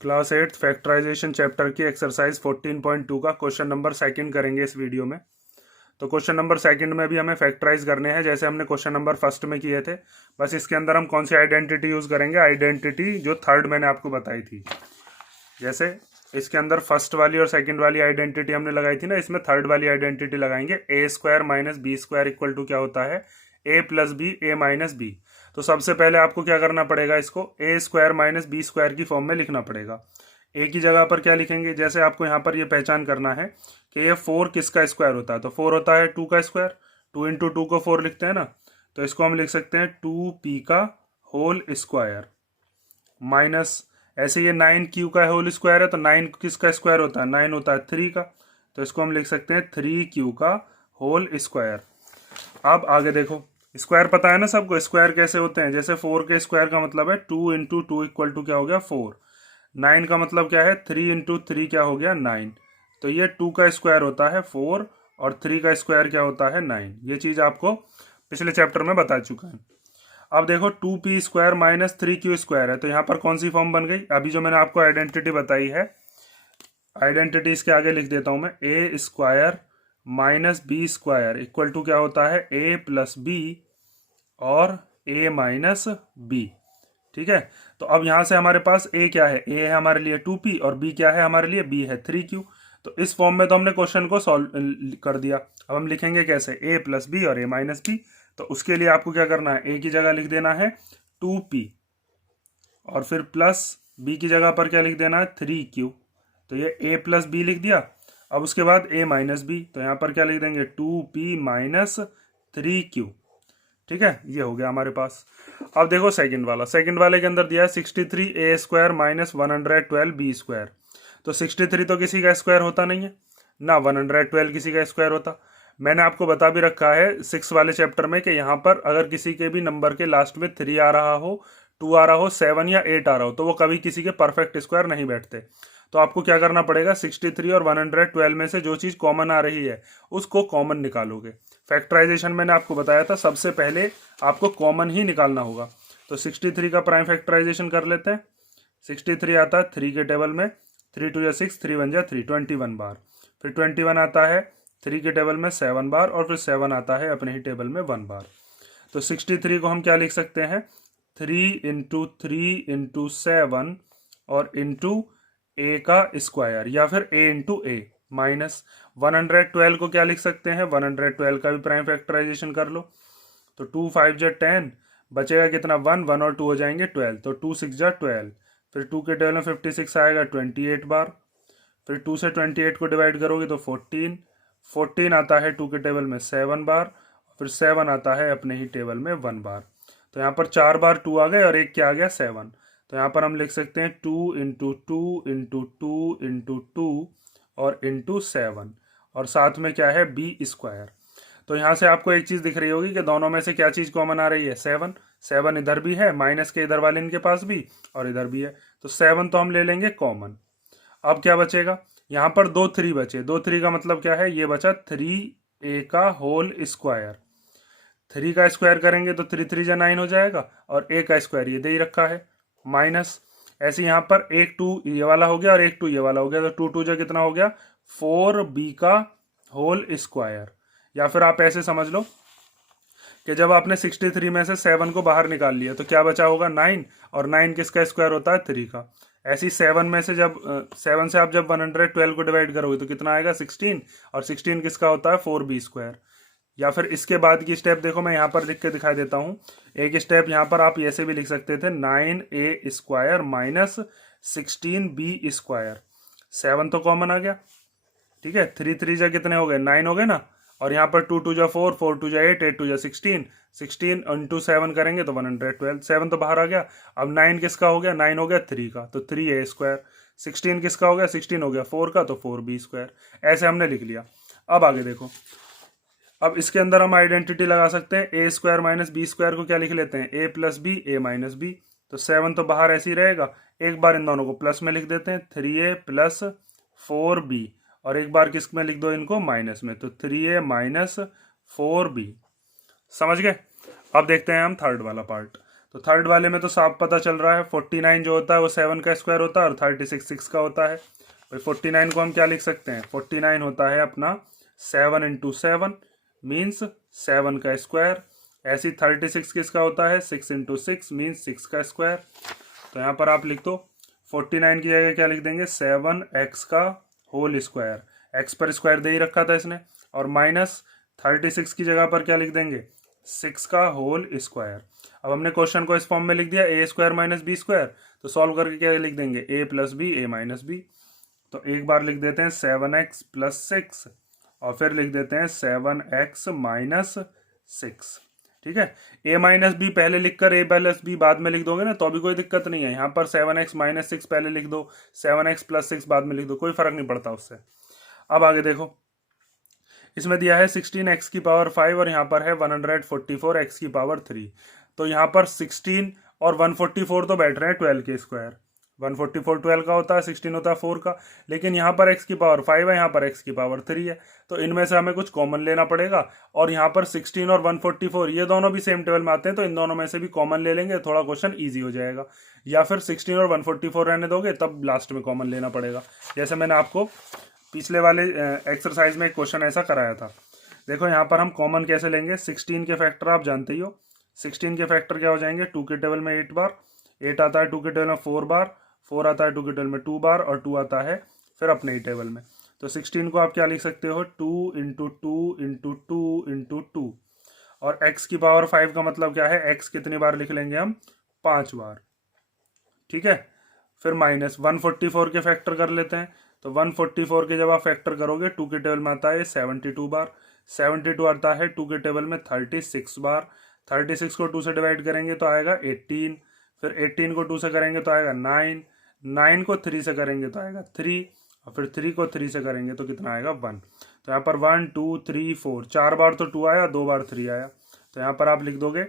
Class 8 factorisation chapter की exercise 14.2 का question number second करेंगे इस वीडियो में। तो क्वेश्चन नंबर सेकंड में भी हमें फैक्टराइज करने हैं जैसे हमने क्वेश्चन नंबर फर्स्ट में किए थे। बस इसके अंदर हम कौन सी आइडेंटिटी यूज़ करेंगे, आइडेंटिटी जो थर्ड मैंने आपको बताई थी। जैसे इसके अंदर फर्स्ट वाली और सेकंड वाली आइडेंटिटी हमने लगाई थी ना, इसमें थर्ड वाली आइडेंटिटी लगाएंगे। A square minus B square equal to क्या होता है, A plus B A minus B. तो सबसे पहले आपको क्या करना पड़ेगा, इसको A square minus B square की फॉर्म में लिखना पड़ेगा। ए की जगह पर क्या लिखेंगे, जैसे आपको यहाँ पर ये पहचान करना है कि ये 4 किसका स्क्वायर होता है, तो 4 होता है 2 का स्क्वायर। 2 इंटू 2 को 4 लिखते हैं ना, तो इसको हम लिख सकते हैं 2p का होल स्क्वायर माइनस, ऐसे ये 9q का होल स्क्वायर है तो 9 किसका स्क्वायर होता है, 9 होता है 3 का, तो इसको हम लिख सकते हैं 3q का होल स्क्वायर। अब आगे देखो, स्क्वायर पता है ना सबको, स्क्वायर कैसे होते हैं, जैसे 4 के स्क्वायर का मतलब है 2 इंटू 2 इक्वल टू क्या हो गया 4। 9 का मतलब क्या है, 3 इंटू 3 क्या हो गया 9। तो ये 2 का स्क्वायर होता है 4 और 3 का स्क्वायर क्या होता है 9। ये चीज आपको पिछले चैप्टर में बता चुका है। अब देखो 2p square minus 3q square है, तो यहाँ पर कौन सी फॉर्म बन गई, अभी जो मैंने आपको आइडेंटिटी बताई है, आइडेंटिटी इसके आगे लिख देता हूं मैं, A square minus B square equal to क्या होता है ए प्लस बी और ए माइनस बी। ठीक है, तो अब यहां से हमारे पास ए क्या है, ए है हमारे लिए 2p और b क्या है हमारे लिए, b है 3q। तो इस फॉर्म में तो हमने क्वेश्चन को सॉल्व कर दिया। अब हम लिखेंगे कैसे, a प्लस बी और a माइनस बी। तो उसके लिए आपको क्या करना है, a की जगह लिख देना है 2p और फिर प्लस b की जगह पर क्या लिख देना है 3q। तो ये a प्लस बी लिख दिया। अब उसके बाद a माइनस बी, तो यहाँ पर क्या लिख देंगे 2p माइनस 3q। ठीक है, ये हो गया हमारे पास। अब देखो सेकंड वाला, सेकंड वाले के अंदर दिया है 63 ए स्क्वायर माइनस 112 बी स्क्वायर। तो 63 तो किसी का स्क्वायर होता नहीं है ना, 112 किसी का स्क्वायर होता। मैंने आपको बता भी रखा है 6 वाले चैप्टर में कि यहाँ पर अगर किसी के भी नंबर के लास्ट में 3 आ रहा हो, 2 आ रहा हो, 7 या 8 आ रहा हो, तो वो कभी किसी के परफेक्ट स्क्वायर नहीं बैठते। तो आपको क्या करना पड़ेगा, 63 और 112 में से जो चीज कॉमन आ रही है उसको कॉमन निकालोगे। फैक्टराइजेशन मैंने आपको बताया था, सबसे पहले आपको कॉमन ही निकालना होगा। तो 63 का प्राइम फैक्टराइजेशन कर लेते हैं। 63 आता है 3 के टेबल में, 3 2 6, 3 1 3, 21 बार। फिर 21 आता है 3 के टेबल में 7 बार, और फिर 7 आता है अपने ही टेबल में 1 बार। तो 63 को हम क्या लिख सकते हैं, 3 इंटू 3 इंटू 7 और इंटू ए का स्क्वायर, या फिर ए इंटू ए माइनस 112 को क्या लिख सकते हैं, 112 का भी प्राइम फैक्टराइजेशन कर लो। तो 2 5 जा 10, बचेगा कितना 1, 1 और 2 हो जाएंगे 12, तो 2 6 जा 12। फिर 2 के टेबल में 56 आएगा 28 बार। फिर 2 से 28 को डिवाइड करोगे तो 14, 14 आता है 2 के टेबल में 7 बार, फिर 7 आता है अपने ही टेबल में 1 बार। तो यहाँ पर 4 बार 2 आ गए और एक क्या आ गया 7। तो यहाँ पर हम लिख सकते हैं 2 इंटू 2 इंटू 2 इंटू 2 और इंटू 7, और साथ में क्या है बी स्क्वायर। तो यहाँ से आपको एक चीज दिख रही होगी कि दोनों में से क्या चीज कॉमन आ रही है, 7। 7 इधर भी है, माइनस के इधर वाले इनके पास भी और इधर भी है, तो 7 तो हम ले लेंगे कॉमन। अब क्या बचेगा, यहाँ पर 2 3 बचे, 2 3 का मतलब क्या है, ये बचा 3a का होल स्क्वायर। 3 का स्क्वायर करेंगे तो 3 3 जा 9 हो जाएगा, और a का स्क्वायर ये दे ही रखा है माइनस। ऐसे यहाँ पर एक 2 ये वाला हो गया और एक 2 ये वाला हो गया, तो 2 2 जा कितना हो गया 4b का होल स्क्वायर। या फिर आप ऐसे समझ लो कि जब आपने 63 में से 7 को बाहर निकाल लिया तो क्या बचा होगा 9, और 9 किसका स्क्वायर होता है 3 का। ऐसी 7 में से जब 7 से आप जब 112 को डिवाइड करोगे तो कितना आएगा 16, और 16 किसका होता है 4b स्क्वायर। या फिर इसके बाद की स्टेप देखो, मैं यहाँ पर लिख के दिखा देता हूँ। एक स्टेप यहाँ पर आप ऐसे भी लिख सकते थे, 9a square minus 16b square. 7 तो कॉमन आ गया, ठीक है, 3 3 जा कितने हो गए 9 हो गए ना, और यहाँ पर 2 2 जा 4, 4 2 जा 8, 8 2 जा 16, 16 इंटू 7 करेंगे तो 112, 7 तो बाहर आ गया। अब 9 किसका हो गया, 9 हो गया 3 का, तो 3a स्क्वायर। 16 किसका हो गया, 16 हो गया 4 का, तो 4b स्क्वायर। ऐसे हमने लिख लिया। अब आगे देखो, अब इसके अंदर हम आइडेंटिटी लगा सकते हैं, ए स्क्वायर माइनस बी स्क्वायर को क्या लिख लेते हैं, ए plus B A minus B. तो 7 तो बाहर ऐसे ही रहेगा, एक बार इन दोनों को प्लस में लिख देते हैं, 3a प्लस 4b, और एक बार किस में लिख दो इनको माइनस में, तो 3a माइनस 4b। समझ गए। अब देखते हैं हम थर्ड वाला पार्ट। तो थर्ड वाले में तो साफ पता चल रहा है 49 जो होता है वो 7 का स्क्वायर होता है और 36 6 का होता है। भाई 49 को हम क्या लिख सकते हैं, 49 होता है अपना 7 इंटू 7 मीन्स 7 का स्क्वायर। ऐसी 36 किसका होता है, 6 इंटू 6 मीन्स 6 का स्क्वायर। तो यहाँ पर आप लिख दो 49 की जगह क्या लिख देंगे, 7x का होल स्क्वायर, एक्स पर स्क्वायर दे ही रखा था इसने, और माइनस 36 की जगह पर क्या लिख देंगे, 6 का होल स्क्वायर। अब हमने क्वेश्चन को इस फॉर्म में लिख दिया ए स्क्वायर माइनस बी स्क्वायर, तो सॉल्व करके क्या लिख देंगे, ए plus B A minus B. तो एक बार लिख देते हैं 7x प्लस 6 और फिर लिख देते हैं 7x माइनस 6। ठीक है, ए माइनस बी पहले लिखकर ए प्लस बी बाद में लिख दोगे ना तो अभी कोई दिक्कत नहीं है। यहाँ पर 7x माइनस 6 पहले लिख दो, 7x प्लस 6 बाद में लिख दो, कोई फर्क नहीं पड़ता उससे। अब आगे देखो, इसमें दिया है 16x की पावर 5 और यहाँ पर है 144x की पावर 3। तो यहाँ पर 16 और 144 तो बैठ रहे हैं 12 के स्क्वायर, 144 12 का होता है, 16 होता है 4 का, लेकिन यहाँ पर x की पावर 5 है, यहाँ पर x की पावर 3 है, तो इनमें से हमें कुछ कॉमन लेना पड़ेगा। और यहाँ पर 16 और 144 ये दोनों भी सेम टेबल में आते हैं, तो इन दोनों में से भी कॉमन ले लेंगे, थोड़ा क्वेश्चन ईजी हो जाएगा। या फिर 16 और 144 रहने दोगे तब लास्ट में कॉमन लेना पड़ेगा, जैसे मैंने आपको पिछले वाले एक्सरसाइज में एक क्वेश्चन ऐसा कराया था। देखो यहाँ पर हम कॉमन कैसे लेंगे, 16 के फैक्टर आप जानते ही हो, 16 के फैक्टर क्या हो जाएंगे, 2 के टेबल में 8 बार, 8 आता है 2 के टेबल में 4 बार, 4 आता है 2 के टेबल में 2 बार और 2 आता है फिर अपने ही टेबल में। तो 16 को आप क्या लिख सकते हो, 2 इंटू 2 इंटू 2 इंटू 2, और x की पावर 5 का मतलब क्या है, x कितनी बार लिख लेंगे हम, 5 बार। ठीक है, फिर माइनस 144 के फैक्टर कर लेते हैं। तो 144 के जब आप फैक्टर करोगे 2 के टेबल में आता है 72 बार, 72 आता है 2 के टेबल में 36 बार, 36 को 2 से डिवाइड करेंगे तो आएगा 18, फिर 18 को 2 से करेंगे तो आएगा 9, 9 को 3 से करेंगे तो आएगा 3, और फिर 3 को 3 से करेंगे तो कितना आएगा 1। तो यहाँ पर 1 2 3 4 4 बार तो 2 आया, 2 बार 3 आया, तो यहाँ पर आप लिख दोगे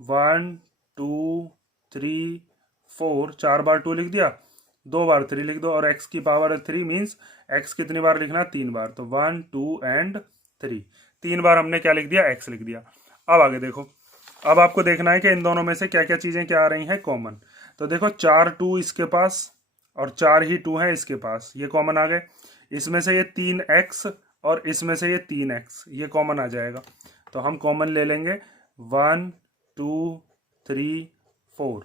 1 2 3 4, 4 बार 2 लिख दिया, 2 बार 3 लिख दो, और x की पावर 3 मीन्स x कितनी बार लिखना, 3 बार, तो 1 2 एंड 3, 3 बार हमने क्या लिख दिया, x लिख दिया। अब आगे देखो, अब आपको देखना है कि इन दोनों में से क्या क्या चीजें क्या आ रही हैं कॉमन। तो देखो 4 2 इसके पास और 4 ही 2 है इसके पास, ये कॉमन आ गए। इसमें से ये 3x और इसमें से ये 3x, ये कॉमन आ जाएगा, तो हम कॉमन ले लेंगे 1 2 3 4,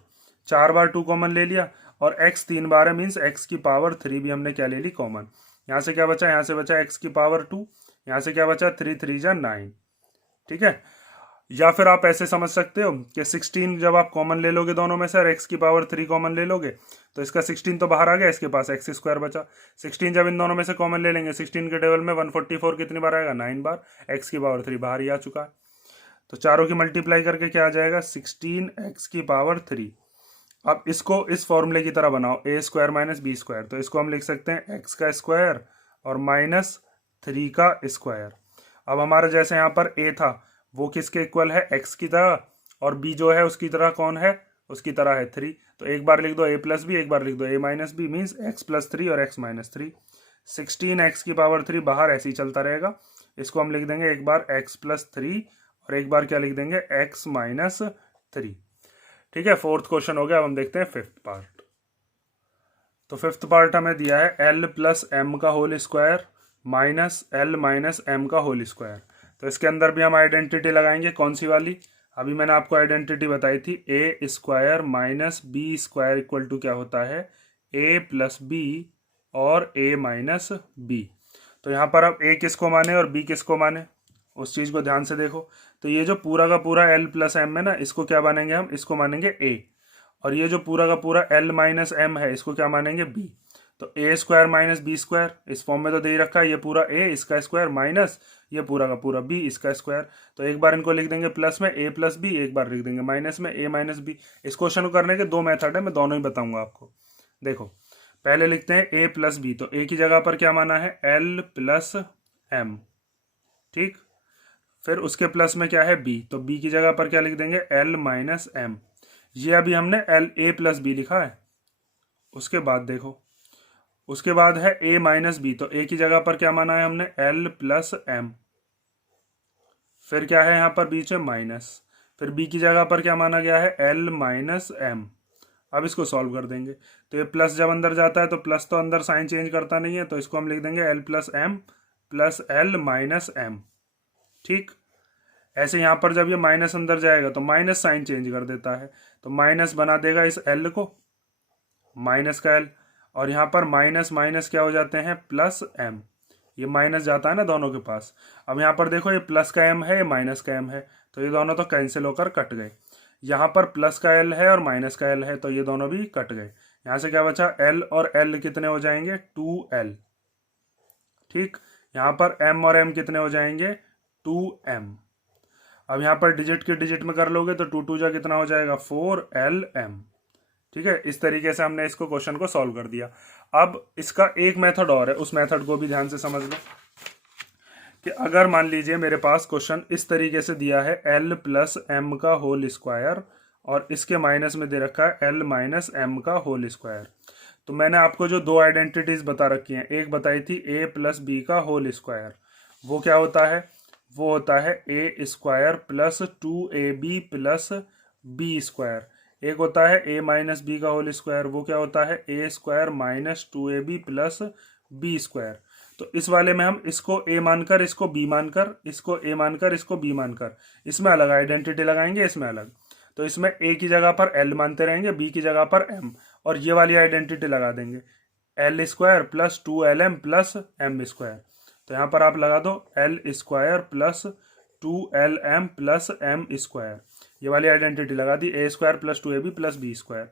4 बार 2 कॉमन ले लिया, और x 3 बार है मीन्स x की पावर 3 भी हमने क्या ले ली कॉमन। यहाँ से क्या बचा, यहाँ से बचा x की पावर 2, यहाँ से क्या बचा 3 3 जा 9। ठीक है, या फिर आप ऐसे समझ सकते हो कि 16 जब आप कॉमन ले लोगे दोनों में से और x की पावर 3 कॉमन ले लोगे तो इसका 16 तो बाहर आ गया, इसके पास x स्क्वायर बचा। 16 जब इन दोनों में से कॉमन ले लेंगे, 16 के टेबल में 144 कितनी बार आएगा, 9 बार, x की पावर 3 बाहर ही आ चुका है, तो चारों की मल्टीप्लाई करके क्या आ जाएगा, 16x की पावर 3। अब इसको इस फॉर्मूले की तरह बनाओ, ए स्क्वायर माइनस बी स्क्वायर, तो इसको हम लिख सकते हैं एक्स का स्क्वायर और माइनस 3 का स्क्वायर। अब हमारा जैसे यहाँ पर ए था वो किसके इक्वल है, एक्स की तरह, और बी जो है उसकी तरह कौन है, उसकी तरह है 3, तो एक बार लिख दो ए प्लस बी, एक बार लिख दो A minus B, means X plus 3 और एक्स माइनस 3। 16x की पावर 3 बाहर ऐसे ही चलता रहेगा, इसको हम लिख देंगे एक बार एक्स प्लस 3 और एक बार क्या लिख देंगे, एक्स माइनस 3। ठीक है, फोर्थ क्वेश्चन हो गया। अब हम देखते हैं फिफ्थ पार्ट। तो फिफ्थ पार्ट हमें दिया है एल प्लस एम का whole square minus L minus M का होल स्क्वायर। तो इसके अंदर भी हम आइडेंटिटी लगाएंगे, कौन सी वाली, अभी मैंने आपको आइडेंटिटी बताई थी, A square minus B square equal to क्या होता है, ए प्लस बी और ए माइनस बी। तो यहाँ पर अब ए किसको माने और बी किसको माने, उस चीज़ को ध्यान से देखो। तो ये जो पूरा का पूरा एल प्लस एम है ना, इसको क्या मानेंगे हम, इसको मानेंगे ए, और ये जो पूरा का पूरा एल माइनस एम है इसको क्या मानेंगे, बी। तो ए स्क्वायर माइनस बी स्क्वायर, इस फॉर्म में तो दे ही रखा है, ये पूरा ए इसका स्क्वायर माइनस ये पूरा का पूरा बी इसका स्क्वायर। तो एक बार इनको लिख देंगे प्लस में ए प्लस बी, एक बार लिख देंगे माइनस में ए माइनस बी। इस क्वेश्चन को करने के दो मेथड है, मैं दोनों ही बताऊंगा आपको। देखो पहले लिखते हैं ए प्लस बी, तो ए की जगह पर क्या माना है, एल प्लस एम, ठीक। फिर उसके प्लस में क्या है बी, तो बी की जगह पर क्या लिख देंगे, एल माइनस एम। ये अभी हमने एल ए प्लस बी लिखा है। उसके बाद देखो, उसके बाद है ए माइनस बी, तो ए की जगह पर क्या माना है हमने, एल प्लस एम। फिर क्या है यहाँ पर बीच में माइनस, फिर b की जगह पर क्या माना गया है, l माइनस m। अब इसको सॉल्व कर देंगे तो ये प्लस जब अंदर जाता है तो प्लस तो अंदर साइन चेंज करता नहीं है, तो इसको हम लिख देंगे l plus m plus l minus m। ठीक, ऐसे यहाँ पर जब ये माइनस अंदर जाएगा तो माइनस साइन चेंज कर देता है, तो माइनस बना देगा इस l को, माइनस का l, और यहाँ पर माइनस माइनस क्या हो जाते हैं, प्लस m। ये माइनस जाता है ना दोनों के पास। अब यहाँ पर देखो ये प्लस का m है, ये माइनस का m है, तो ये दोनों तो कैंसिल होकर कट गए। यहाँ पर प्लस का l है और माइनस का l है, तो ये दोनों भी कट गए। यहाँ से क्या बचा, l और l कितने हो जाएंगे, 2l। ठीक, यहाँ पर m और m कितने हो जाएंगे, 2m। अब यहाँ पर डिजिट के डिजिट में कर लोगे तो 2 2 जा कितना हो जाएगा, 4lm। ठीक है, इस तरीके से हमने इसको क्वेश्चन को सॉल्व कर दिया। अब इसका एक मेथड और है, उस मेथड को भी ध्यान से समझ लो कि अगर मान लीजिए मेरे पास क्वेश्चन इस तरीके से दिया है l प्लस एम का होल स्क्वायर और इसके माइनस में दे रखा है l माइनस एम का होल स्क्वायर, तो मैंने आपको जो दो आइडेंटिटीज बता रखी हैं, एक बताई थी a प्लस बी का होल स्क्वायर, वो क्या होता है, वो होता है A square plus 2ab plus B square. एक होता है a माइनस बी का होल स्क्वायर, वो क्या होता है A square minus 2ab plus B square. तो इस वाले में हम इसको a मानकर इसको b मानकर, इसको a मानकर इसको b मानकर, इसमें अलग आइडेंटिटी लगाएंगे, इसमें अलग। तो इसमें a की जगह पर l मानते रहेंगे, b की जगह पर m, और ये वाली आइडेंटिटी लगा देंगे l square plus 2lm plus m square. तो यहाँ पर आप लगा दो l square plus 2lm plus m square, ये वाली आइडेंटिटी लगा दी, a square plus 2ab plus B square.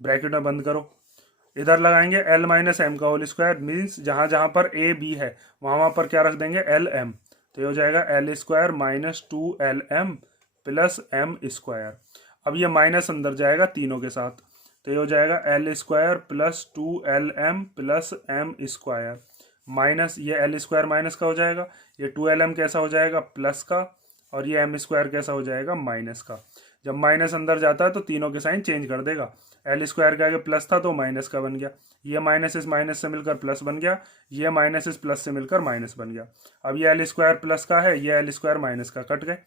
Bracket में बंद करो, इधर लगाएंगे l माइनस एम का होल स्क्वायर, मीन्स जहां जहां पर a b है वहां पर क्या रख देंगे, l m। तो ये हो जाएगा l square minus 2lm plus m square. अब ये माइनस अंदर जाएगा तीनों के साथ, तो ये हो जाएगा l square plus 2lm plus m square, minus ये l स्क्वायर माइनस का हो जाएगा, ये 2lm कैसा हो जाएगा, प्लस का, और ये m स्क्वायर कैसा हो जाएगा, माइनस का। जब माइनस अंदर जाता है तो तीनों के साइन चेंज कर देगा, एल स्क्वायर के आगे प्लस था तो माइनस का बन गया, ये माइनस इस माइनस से मिलकर प्लस बन गया, ये माइनस इस प्लस से मिलकर माइनस बन गया। अब ये एल स्क्वायर प्लस का है, ये एल स्क्वायर माइनस का कट गए,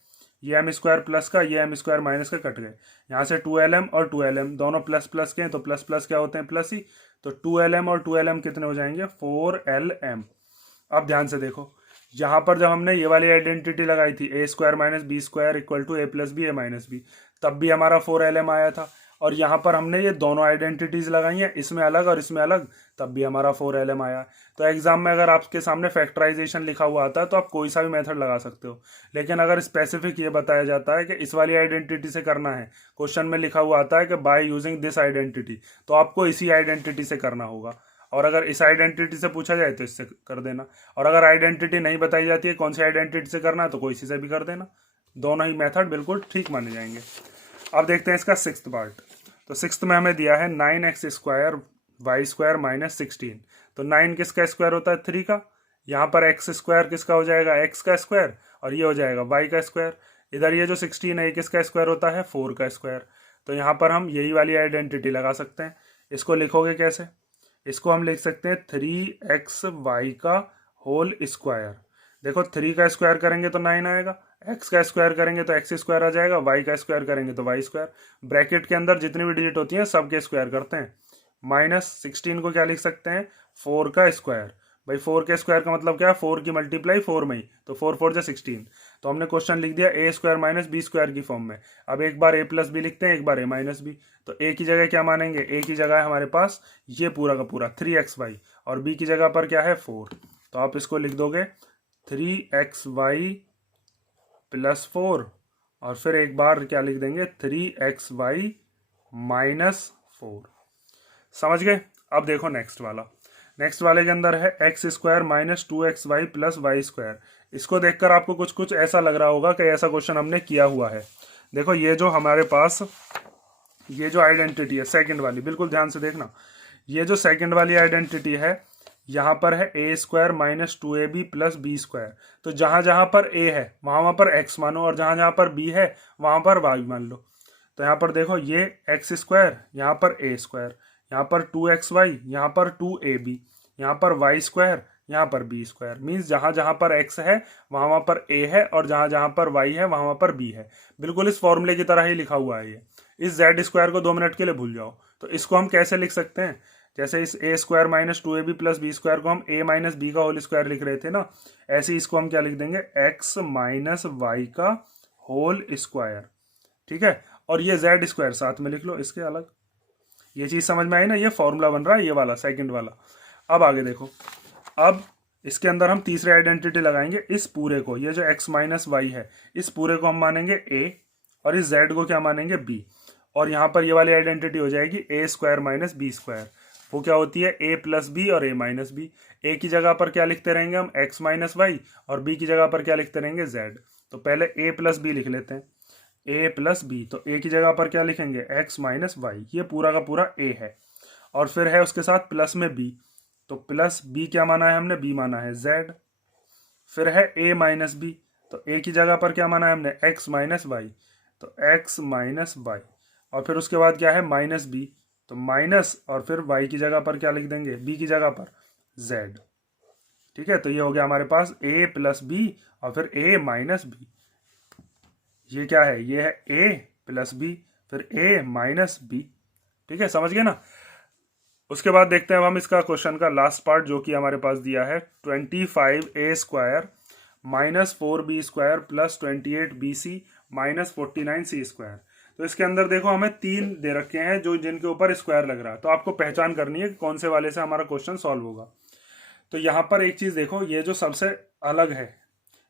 ये एम स्क्वायर प्लस का, ये एम स्क्वायर माइनस का कट गए। यहाँ से 2lm और 2lm दोनों प्लस प्लस के हैं, तो प्लस प्लस क्या होते हैं, प्लस ही, तो 2lm और 2lm कितने हो जाएंगे, 4lm। अब ध्यान से देखो, यहाँ पर जब हमने ये वाली आइडेंटिटी लगाई थी A square minus B square equal to A plus B A minus B, तब भी हमारा 4lm आया था, और यहाँ पर हमने ये दोनों आइडेंटिटीज लगाई हैं, इसमें अलग और इसमें अलग, तब भी हमारा 4lm आया। तो एग्जाम में अगर आपके सामने फैक्टराइजेशन लिखा हुआ आता है तो आप कोई सा भी मेथड लगा सकते हो, लेकिन अगर स्पेसिफिक ये बताया जाता है कि इस वाली आइडेंटिटी से करना है, क्वेश्चन में लिखा हुआ आता है कि बाय यूजिंग दिस आइडेंटिटी, तो आपको इसी आइडेंटिटी से करना होगा। और अगर इस आइडेंटिटी से पूछा जाए तो इससे कर देना, और अगर आइडेंटिटी नहीं बताई जाती है कौन सी आइडेंटिटी से करना है तो कोई सी से भी कर देना, दोनों ही मेथड बिल्कुल ठीक माने जाएंगे। अब देखते हैं इसका सिक्स्थ पार्ट। तो सिक्स्थ में हमें दिया है 9x square Y square minus 16। तो 9 किसका स्क्वायर होता है, 3 का, यहाँ पर x स्क्वायर किसका हो जाएगा, x का स्क्वायर, और ये हो जाएगा y का स्क्वायर। इधर ये जो 16 है ये किसका स्क्वायर होता है, 4 का स्क्वायर। तो यहाँ पर हम यही वाली आइडेंटिटी लगा सकते हैं। इसको लिखोगे कैसे, इसको हम लिख सकते हैं 3xy का होल स्क्वायर। देखो 3 का स्क्वायर करेंगे तो 9 आएगा, x का स्क्वायर करेंगे तो x स्क्वायर आ जाएगा, y का स्क्वायर करेंगे तो y स्क्वायर। ब्रैकेट के अंदर जितनी भी डिजिट होती हैं सबके स्क्वायर करते हैं। माइनस 16 को क्या लिख सकते हैं, 4 का स्क्वायर। भाई 4 के स्क्वायर का मतलब क्या है, 4 की मल्टीप्लाई 4 में ही, तो 4 4 जा 16। तो हमने क्वेश्चन लिख दिया ए स्क्वायर माइनस बी स्क्वायर की फॉर्म में। अब एक बार ए प्लस बी लिखते हैं, एक बार ए माइनस बी। तो ए की जगह क्या मानेंगे, ए की जगह है हमारे पास ये पूरा का पूरा 3xy, और बी की जगह पर क्या है 4। तो आप इसको लिख दोगे 3xy प्लस 4, और फिर एक बार क्या लिख देंगे 3xy माइनस 4। समझ गए। अब देखो नेक्स्ट वाला, नेक्स्ट वाले के अंदर है X square minus 2xy plus Y square. इसको देखकर आपको कुछ कुछ ऐसा लग रहा होगा कि ऐसा क्वेश्चन हमने किया हुआ है। देखो ये जो हमारे पास ये जो आइडेंटिटी है सेकंड वाली, बिल्कुल ध्यान से देखना, ये जो सेकंड वाली आइडेंटिटी है यहाँ पर है A square minus 2ab plus B square. तो जहां जहां पर ए है वहां पर x मानो, और जहां जहां पर b है वहां पर y मान लो। तो यहाँ पर देखो ये एक्स स्क्वायर, यहाँ पर ए स्क्वायर, यहाँ पर 2xy, यहाँ पर 2ab, यहाँ पर वाई स्क्वायर, यहाँ पर बी स्क्वायर। मीन्स जहां जहां पर एक्स है वहां पर ए है, और जहां जहां पर वाई है वहां पर बी है। बिल्कुल इस फॉर्मूले की तरह ही लिखा हुआ है ये। इस जेड स्क्वायर को 2 मिनट के लिए भूल जाओ। तो इसको हम कैसे लिख सकते हैं, जैसे इस A square minus 2ab plus B square को हम ए माइनस बी का होल स्क्वायर लिख रहे थे ना, ऐसे इसको हम क्या लिख देंगे, एक्स माइनस वाई का होल स्क्वायर। ठीक है, और ये जेड स्क्वायर साथ में लिख लो इसके अलग। ये चीज समझ में आई ना, ये फॉर्मूला बन रहा है ये वाला सेकंड वाला। अब आगे देखो, अब इसके अंदर हम तीसरी आइडेंटिटी लगाएंगे। इस पूरे को, ये जो x माइनस वाई है, इस पूरे को हम मानेंगे a, और इस z को क्या मानेंगे b। और यहाँ पर ये वाली आइडेंटिटी हो जाएगी a square minus B square. वो क्या होती है, a प्लस बी और a माइनस बी। a की जगह पर क्या लिखते रहेंगे हम, x माइनस वाई, और b की जगह पर क्या लिखते रहेंगे, z। तो पहले a प्लस बी लिख लेते हैं, a प्लस बी। तो a की जगह पर क्या लिखेंगे, x माइनस वाई, ये पूरा का पूरा a है। और फिर है उसके साथ प्लस में b, तो प्लस बी क्या माना है हमने, बी माना है z। फिर है a माइनस बी, तो a की जगह पर क्या माना है हमने, x माइनस वाई, तो x माइनस वाई। और फिर उसके बाद क्या है, माइनस बी, तो माइनस, और फिर y की जगह पर क्या लिख देंगे, b की जगह पर z। ठीक है, तो ये हो गया हमारे पास a प्लस बी और फिर a माइनस बी। ये क्या है, ये है a प्लस बी फिर a माइनस बी। ठीक है, समझ गए ना। उसके बाद देखते हैं अब हम इसका क्वेश्चन का लास्ट पार्ट, जो कि हमारे पास दिया है 25a square minus 4b square plus 28bc minus 49c square. तो इसके अंदर देखो हमें 3 दे रखे हैं जो जिनके ऊपर स्क्वायर लग रहा है, तो आपको पहचान करनी है कि कौन से वाले से हमारा क्वेश्चन सॉल्व होगा। तो यहाँ पर एक चीज देखो, ये जो सबसे अलग है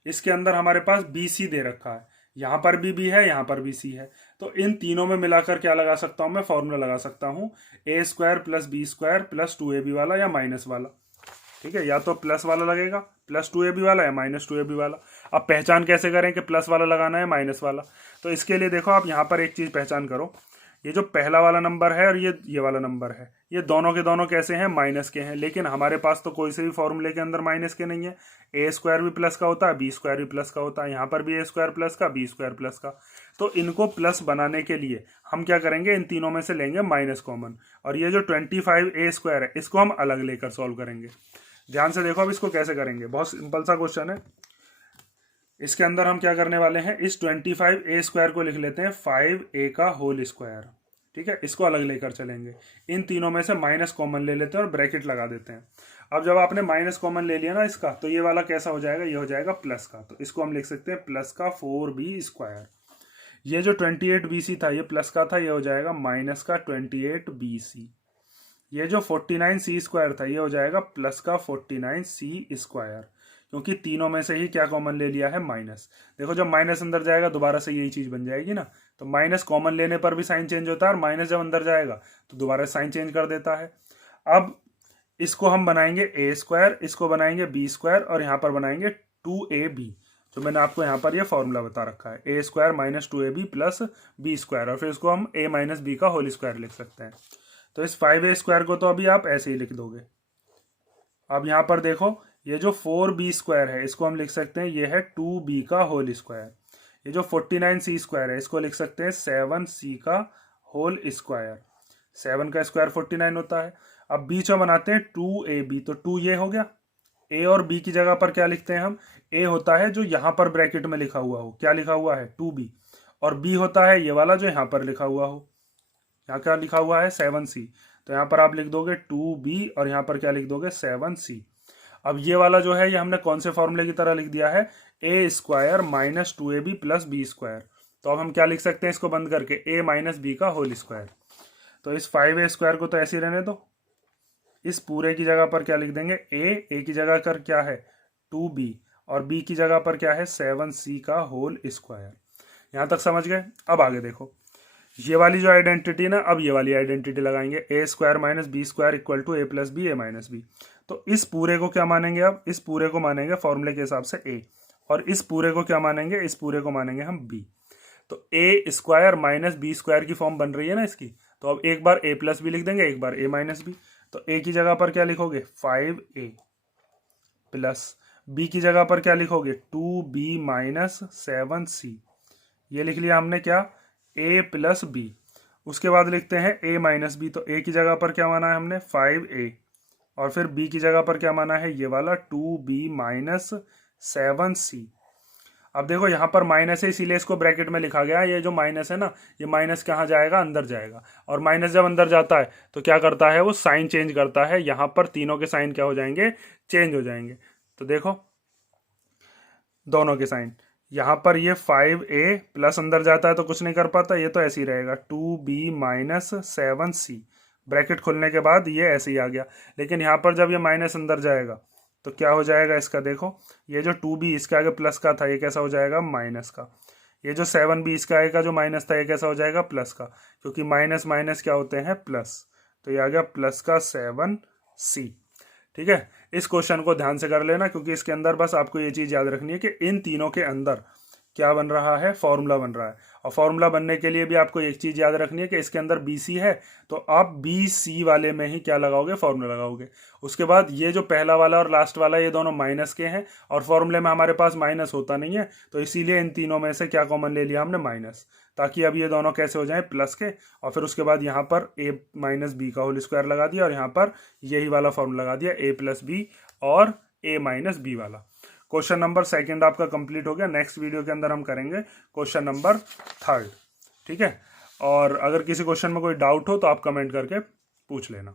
इसके अंदर हमारे पास BC दे रखा है, यहाँ पर भी B है, यहाँ पर भी C है। तो इन तीनों में मिलाकर क्या लगा सकता हूं मैं, फॉर्मूला लगा सकता हूं a square plus B square plus 2ab वाला या माइनस वाला। ठीक है, या तो प्लस वाला लगेगा प्लस 2ab वाला या माइनस 2ab वाला। अब पहचान कैसे करें कि प्लस वाला लगाना है माइनस वाला, तो इसके लिए देखो आप यहाँ पर एक चीज पहचान करो, ये जो पहला वाला नंबर है और ये वाला नंबर है, ये दोनों के दोनों कैसे हैं, माइनस के हैं। लेकिन हमारे पास तो कोई से भी फॉर्मूले के अंदर माइनस के नहीं है। ए स्क्वायर भी प्लस का होता है, बी स्क्वायर भी प्लस का होता है, यहाँ पर भी ए स्क्वायर प्लस का, बी स्क्वायर प्लस का। तो इनको प्लस बनाने के लिए हम क्या करेंगे, इन तीनों में से लेंगे माइनस कॉमन, और ये जो 25a स्क्वायर है इसको हम अलग लेकर सॉल्व करेंगे। ध्यान से देखो अब इसको कैसे करेंगे, बहुत सिंपल सा क्वेश्चन है। इसके अंदर हम क्या करने वाले हैं, इस 25a स्क्वायर को लिख लेते हैं 5a का होल स्क्वायर। ठीक है, इसको अलग लेकर चलेंगे। इन तीनों में से माइनस कॉमन ले लेते हैं और ब्रैकेट लगा देते हैं। अब जब आपने माइनस कॉमन ले लिया ना इसका, तो ये वाला कैसा हो जाएगा, ये हो जाएगा प्लस का। तो इसको हम लिख सकते हैं प्लस का 4b स्क्वायर। ये जो 28bc था ये प्लस का था, ये हो जाएगा माइनस का 28bc। ये जो 49c स्क्वायर था ये हो जाएगा प्लस का 49c स्क्वायर, क्योंकि तीनों में से ही क्या कॉमन ले लिया है, माइनस। देखो जब माइनस अंदर जाएगा दोबारा से यही चीज बन जाएगी ना, तो माइनस कॉमन लेने पर भी साइन चेंज होता है, और माइनस जब अंदर जाएगा तो दोबारा साइन चेंज कर देता है। अब इसको हम बनाएंगे ए स्क्वायर, इसको बनाएंगे बी स्क्वायर, और यहाँ पर बनाएंगे 2ab, जो मैंने आपको यहाँ पर ये फॉर्मूला बता रखा है, A square minus 2ab plus B square, और फिर इसको हम a माइनस बी का होल स्क्वायर लिख सकते हैं। तो इस 5a स्क्वायर को तो अभी आप ऐसे ही लिख दोगे। अब यहाँ पर देखो, ये जो 4b स्क्वायर है इसको हम लिख सकते हैं, ये है 2b का होल स्क्वायर। ये जो 49c स्क्वायर है इसको लिख सकते हैं 7c का होल स्क्वायर। 7 का स्क्वायर 49 होता है। अब बीच में बनाते हैं 2ab, तो 2 ये हो गया। a और b की जगह पर क्या लिखते हैं हम, a होता है जो यहाँ पर ब्रैकेट में लिखा हुआ हो, क्या लिखा हुआ है 2b, और b होता है ये वाला जो यहाँ पर लिखा हुआ हो, यहाँ क्या लिखा हुआ है 7c। तो यहाँ पर आप लिख दोगे 2b और यहाँ पर क्या लिख दोगे 7c। अब ये वाला जो है ये हमने कौन से फॉर्मूले की तरह लिख दिया है, a square minus 2ab plus B square. तो अब हम क्या लिख सकते हैं इसको बंद करके, a माइनस बी का होल स्क्वायर। तो इस 5a स्क्वायर को तो ऐसे ही रहने दो, इस पूरे की जगह पर क्या लिख देंगे, a की जगह कर क्या है 2b, और b की जगह पर क्या है 7c का होल स्क्वायर। यहाँ तक समझ गए। अब आगे देखो, ये वाली जो आइडेंटिटी ना, अब ये वाली आइडेंटिटी लगाएंगे, A square minus B square equal to A plus B, A minus B. तो इस पूरे को क्या मानेंगे, अब इस पूरे को मानेंगे फॉर्मूले के हिसाब से a, और इस पूरे को क्या मानेंगे, इस पूरे को मानेंगे हम b। तो ए स्क्वायर माइनस बी स्क्वायर की फॉर्म बन रही है ना इसकी, तो अब एक बार a प्लस बी लिख देंगे, एक बार a माइनस बी। तो a की जगह पर क्या लिखोगे 5a प्लस b की जगह पर क्या लिखोगे 2b माइनस 7c। ये लिख लिया हमने क्या, a प्लस बी। उसके बाद लिखते हैं a माइनस बी, तो a की जगह पर क्या माना है हमने 5a और फिर b की जगह पर क्या माना है, ये वाला 2b माइनस 7c। अब देखो यहाँ पर माइनस है इसीलिए इसको ब्रैकेट में लिखा गया। ये जो माइनस है ना, ये माइनस कहाँ जाएगा, अंदर जाएगा। और माइनस जब अंदर जाता है तो क्या करता है, वो साइन चेंज करता है। यहाँ पर तीनों के साइन क्या हो जाएंगे, चेंज हो जाएंगे। तो देखो दोनों के साइन, यहाँ पर ये 5a प्लस अंदर जाता है तो कुछ नहीं कर पाता, ये तो ऐसे ही रहेगा 2b माइनस 7c। ब्रैकेट खुलने के बाद ये ऐसे ही आ गया। लेकिन यहाँ पर जब ये माइनस अंदर जाएगा तो क्या हो जाएगा इसका, देखो ये जो 2b इसके आगे प्लस का था, ये कैसा हो जाएगा, माइनस का। ये जो 7b इसके आगे का जो माइनस था, ये कैसा हो जाएगा, प्लस का, क्योंकि माइनस माइनस क्या होते हैं, प्लस। तो ये आ गया प्लस का 7c। ठीक है, इस क्वेश्चन को ध्यान से कर लेना, क्योंकि इसके अंदर बस आपको ये चीज़ याद रखनी है कि इन तीनों के अंदर क्या बन रहा है, फॉर्मूला बन रहा है। और फॉर्मूला बनने के लिए भी आपको एक चीज़ याद रखनी है कि इसके अंदर बी सी है, तो आप बी सी वाले में ही क्या लगाओगे, फॉर्मूला लगाओगे। उसके बाद ये जो पहला वाला और लास्ट वाला, ये दोनों माइनस के हैं और फॉर्मूले में हमारे पास माइनस होता नहीं है, तो इसीलिए इन तीनों में से क्या कॉमन ले लिया हमने, माइनस, ताकि अब ये दोनों कैसे हो जाएं, प्लस के। और फिर उसके बाद यहाँ पर a माइनस बी का होल स्क्वायर लगा दिया और यहाँ पर यही वाला फॉर्मूला लगा दिया, a प्लस बी और a माइनस बी वाला। क्वेश्चन नंबर सेकंड आपका कंप्लीट हो गया। नेक्स्ट वीडियो के अंदर हम करेंगे क्वेश्चन नंबर थर्ड। ठीक है, और अगर किसी क्वेश्चन में कोई डाउट हो तो आप कमेंट करके पूछ लेना।